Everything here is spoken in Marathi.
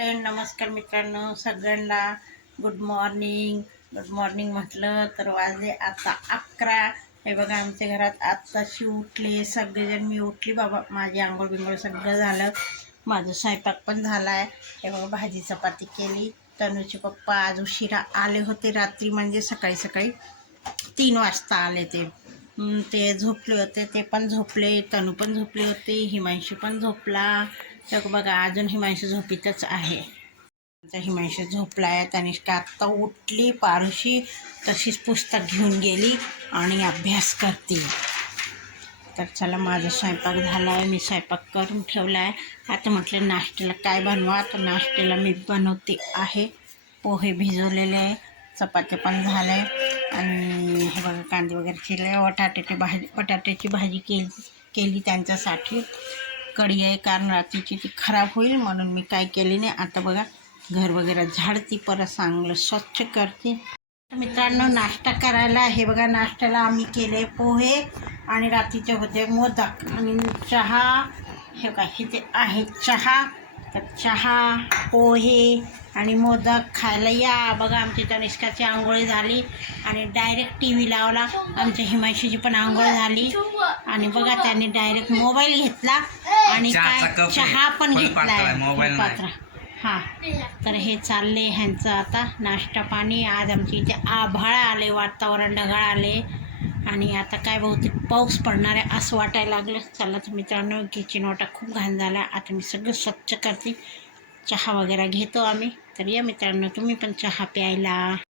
फ्रेंड नमस्कार मित्रांनो सगळ्यांना गुड मॉर्निंग गुड मॉर्निंग म्हटलं तर वाजले आता अकरा. हे बघा आमच्या घरात आत्ताशी उठले. सगळेजण मी उठली. बाबा माझी आंघोळ बिंघोळ सगळं झालं. माझं स्वयंपाक पण झाला आहे हे बघा भाजी चपाती केली. तनुचे पप्पा आज उशिरा आले होते रात्री म्हणजे सकाळी सकाळी तीन वाजता आले ते. ते झोपले होते ते पण झोपले तनू पण झोपली होती हिमांशी पण झोपला. तर बघा अजून हिमांशी झोपीतच आहे. हिमांशी झोपला आहे तनिष्का आत्ता उठली पारुशी तशीच पुस्तक घेऊन गेली आणि अभ्यास करते. तर चला माझा स्वयंपाक झाला आहे मी स्वयंपाक करून ठेवला आहे आता म्हटलं नाश्त्याला काय बनवा तर नाश्त्याला मी बनवते आहे. पोहे भिजवलेले आहे चपात्या पण झाल्या. आहे आणि हे बघा कांदे वगैरे चिरले बटाट्याची भाजी बटाट्याची भाजी केली केली त्यांच्यासाठी. कढी आहे कारण रात्रीची ती खराब होईल म्हणून मी काय केली नाही. आता बघा घर वगैरे झाडती परत चांगलं स्वच्छ करते. मित्रांनो नाश्ता करायला हे बघा नाश्त्याला आम्ही केले पोहे आणि रात्रीचे होते मोदक. आणि चहा हे बघा इथे आहे चहा तर चहा पोहे आणि मोदक खायला या. बघा आमची तनिष्काची आंघोळ झाली. आणि डायरेक्ट टी व्ही लावला. आमच्या हिमांशीची पण आंघोळ झाली. आणि बघा त्यांनी डायरेक्ट मोबाईल घेतला. आणि काय आहे. चहा पण आहे, घेतला मोबाईल नाही. पात्र हां. तर हे चालले ह्यांचं आता नाश्ता पाणी. आज आमच्या इथे आभाळ आले वातावरण ढगाळ आले. आणि आता काय बहुतेक पाऊस पडणार आहे असं वाटायला लागलं. चला तर मित्रांनो किचन वाटा खूप घाण झाला. आता मी सगळं स्वच्छ करते. चहा वगैरे घेतो आम्ही. तर या मित्रांनो तुम्ही पण चहा प्यायला